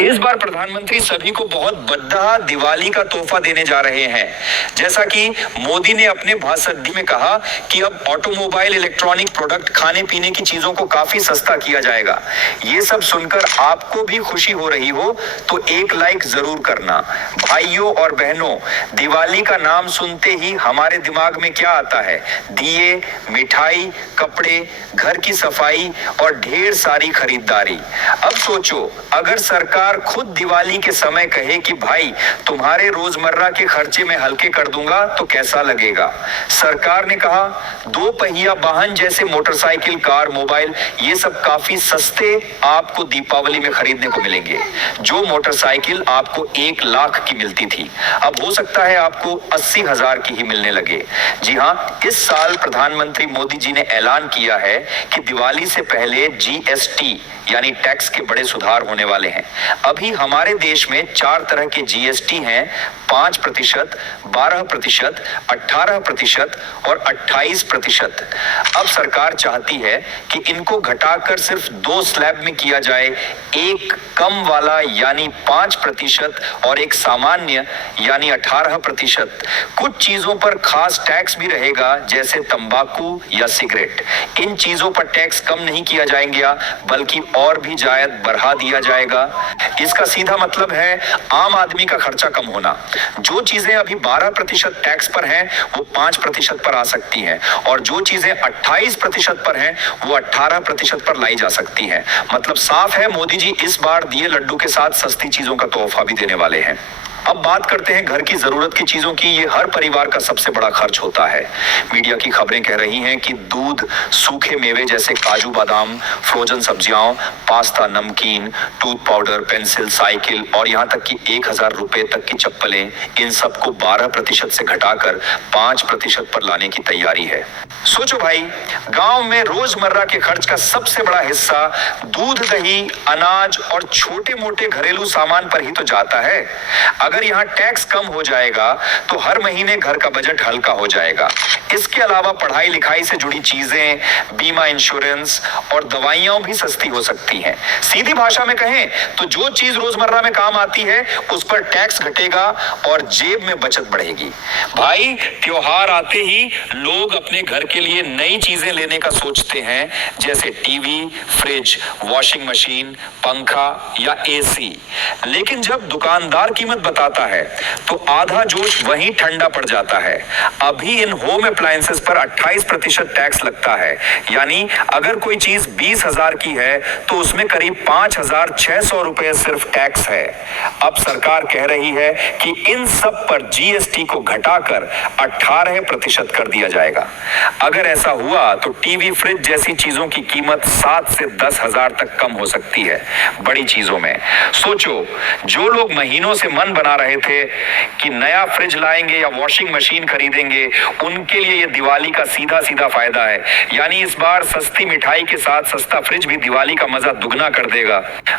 इस बार प्रधानमंत्री सभी को बहुत बड़ा दिवाली का तोहफा देने जा रहे हैं। जैसा कि मोदी ने अपने भाषण में कहा कि अब ऑटोमोबाइल, इलेक्ट्रॉनिक प्रोडक्ट, खाने पीने की चीजों को काफी सस्ता किया जाएगा। ये सब सुनकर आपको भी खुशी हो रही हो तो एक लाइक जरूर करना। भाइयों और बहनों, दिवाली का नाम सुनते ही हमारे दिमाग में क्या आता है? दिए, मिठाई, कपड़े, घर की सफाई और ढेर सारी खरीदारी। अब सोचो, अगर सरकार खुद दिवाली के समय कहे कि भाई तुम्हारे रोजमर्रा के खर्चे में हल्के कर दूंगा तो कैसा लगेगा? सरकार ने कहा 2 पहिया वाहन जैसे मोटरसाइकिल, कार, मोबाइल, ये सब काफी सस्ते आपको दीपावली में खरीदने को मिलेंगे। जो मोटरसाइकिल आपको 1 लाख की मिलती थी, अब हो सकता है आपको 80,000 की ही मिलने लगे। जी हाँ, इस साल प्रधानमंत्री मोदी जी ने ऐलान किया है कि दिवाली से पहले जीएसटी यानी टैक्स के बड़े सुधार होने वाले हैं। अभी हमारे देश में 4 तरह के जीएसटी हैं, 5%, 12%, 18% और 28%। अब सरकार चाहती है कि इनको घटाकर सिर्फ 2 स्लैब में किया जाए, एक कम वाला यानी 5% और एक सामान्य यानी 18%। कुछ चीजों पर खास टैक्स भी रहेगा, जैसे तंबाकू या सिगरेट। इन चीजों पर टैक्स कम नहीं किया जाएगा, बल्कि और भी जायद बढ़ा दिया जाएगा। इसका सीधा मतलब है आम आदमी का खर्चा कम होना। जो चीजें अभी 12% टैक्स पर हैं वो 5% पर आ सकती हैं, और जो चीजें 28% पर हैं वो 18% पर लाई जा सकती हैं। मतलब साफ है, मोदी जी इस बार दिए लड्डू के साथ सस्ती चीजों का तोहफा भी देने वाले हैं। अब बात करते हैं घर की जरूरत की चीजों की। ये हर परिवार का सबसे बड़ा खर्च होता है। मीडिया की खबरें कह रही हैं कि दूध, सूखे मेवे जैसे काजू बादाम, फ्रोजन सब्जियां, पास्ता, नमकीन, टूथ पाउडर, पेंसिल, साइकिल और यहाँ तक कि 1,000 रुपए तक की चप्पलें, इन सबको 12% से घटाकर 5% पर लाने की तैयारी है। सोचो भाई, गांव में रोजमर्रा के खर्च का सबसे बड़ा हिस्सा दूध, दही, अनाज और छोटे मोटे घरेलू सामान पर ही तो जाता है। अगर यहाँ टैक्स कम हो जाएगा तो हर महीने घर का बजट हल्का हो जाएगा। इसके अलावा पढ़ाई लिखाई से जुड़ी चीजें, बीमा, इंश्योरेंस और दवाइयां भी सस्ती हो सकती हैं। सीधी भाषा में कहें तो जो चीज रोजमर्रा में काम आती है उस पर टैक्स घटेगा और जेब में बचत बढ़ेगी। भाई, त्योहार आते ही लोग अपने घर के लिए नई चीजें लेने का सोचते हैं, जैसे टीवी, फ्रिज, वॉशिंग मशीन, पंखा या एसी। लेकिन जब दुकानदार कीमत बताता है तो आधा जोश वहीं ठंडा पड़ जाता है। अभी इन होम अप्लायंसेस पर 28% टैक्स लगता है, यानी अगर कोई चीज 20,000 की है तो उसमें करीब 5,600 रुपए सिर्फ टैक्स है। अब सरकार कह रही है कि इन सब पर जीएसटी को घटाकर 18% कर दिया जाएगा। अगर ऐसा हुआ तो टीवी, फ्रिज जैसी चीजों की कीमत 7 से 10,000 तक कम हो सकती है। बड़ी चीजों में सोचो, जो लोग महीनों से मन बना रहे थे कि नया फ्रिज लाएंगे या वॉशिंग मशीन खरीदेंगे, उनके लिए ये दिवाली का सीधा सीधा फायदा है। यानी इस बार सस्ती मिठाई के साथ सस्ता फ्रिज भी दिवाली का मजा दुगना कर देगा।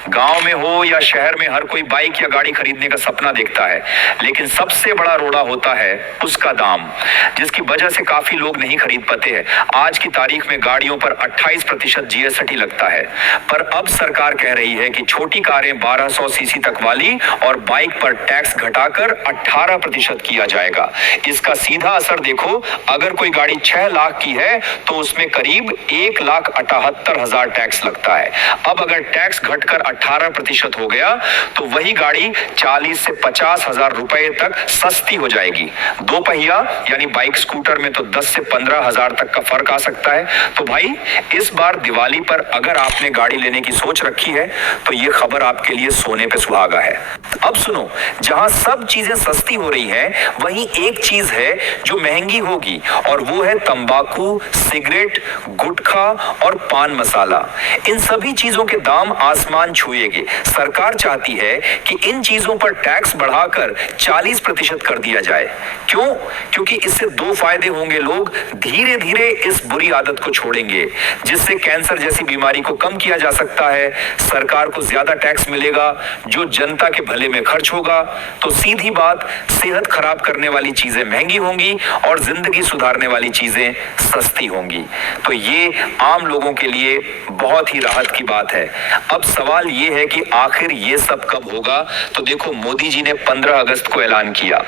गांव में हो या शहर में, हर कोई बाइक या गाड़ी खरीदने का सपना देखता है, लेकिन सबसे बड़ा रोड़ा होता है उसका दाम, जिसकी वजह से काफी लोग नहीं खरीद पाते हैं। आज की तारीख में गाड़ियों पर 28% जीएसटी लगता है, पर अब सरकार कह रही है कि छोटी कारें 1200 सीसी तक वाली और बाइक पर टैक्स घटाकर 18% किया जाएगा। इसका सीधा असर देखो, अगर कोई गाड़ी 6 लाख की है तो उसमें करीब 1,78,000 टैक्स लगता है। अब अगर टैक्स घटकर 18% हो गया तो वही गाड़ी 40 से 50,000 रुपए तक सस्ती हो जाएगी। 2 पहिया यानी बाइक, स्कूटर में तो 10 से 15,000 तक का फर्क आ सकता है। तो भाई, इस बार दिवाली पर अगर आपने गाड़ी लेने की सोच रखी है तो ये खबर आपके लिए सोने पे सुहागा है। अब सुनो, जहां सब चीजें सस्ती हो रही हैं, वहीं एक चीज है जो महंगी होगी, और वो है तंबाकू, सिगरेट, गुटखा और पान मसाला। इन सभी चीजों के दाम आसमान छुएंगे। सरकार चाहती है कि इन चीजों पर टैक्स बढ़ाकर 40% कर दिया जाए। क्यों? क्योंकि इससे 2 फायदे होंगे। लोग धीरे धीरे इस बुरी आदत को छोड़ेंगे, जिससे कैंसर जैसी बीमारी को कम किया जा सकता है। सरकार को ज्यादा टैक्स मिलेगा जो जनता के भले में खर्च होगा। तो सीधी बात, सेहत खराब करने वाली चीजें महंगी होंगी और जिंदगी सुधारने वाली चीजें सस्ती होंगी। तो ये आम लोगों के लिए बहुत ही राहत की बात है। अब सवाल ये है कि आखिर ये सब कब होगा? तो देखो, मोदी जी ने 15 अगस्त को ऐलान किया।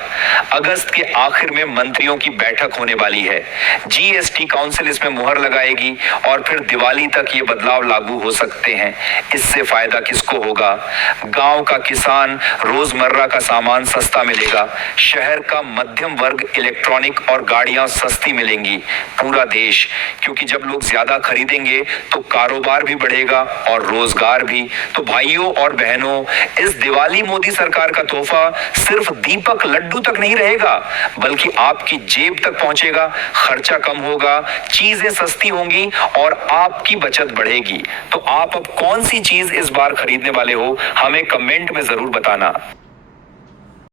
अगस्त के आखिर में मंत्रियों की बैठक होने वाली है। जीएसटी काउंसिल इसमें मुहर लगाएगी और फिर दिवाली तक ये बदलाव लागू हो सकते हैं। इससे फायदा किसको होगा? गांव का किसान, रोजमर्रा का सामान सस्ता मिलेगा। शहर का मध्यम वर्ग, इलेक्ट्रॉनिक और गाड़ियां सस्ती मिलेंगी। पूरा देश, क्योंकि जब लोग ज्यादा खरीदेंगे तो कारोबार भी बढ़ेगा और रोजगार भी। तो भाइयों और बहनों, इस दिवाली मोदी सरकार का तोहफा सिर्फ दीपक लड्डू तक नहीं रहेगा, बल्कि आपकी जेब तक पहुंचेगा। खर्चा कम होगा, चीजें सस्ती होंगी और आपकी बचत बढ़ेगी। तो आप अब कौन सी चीज इस बार खरीदने वाले हो, हमें कमेंट में जरूर बताना।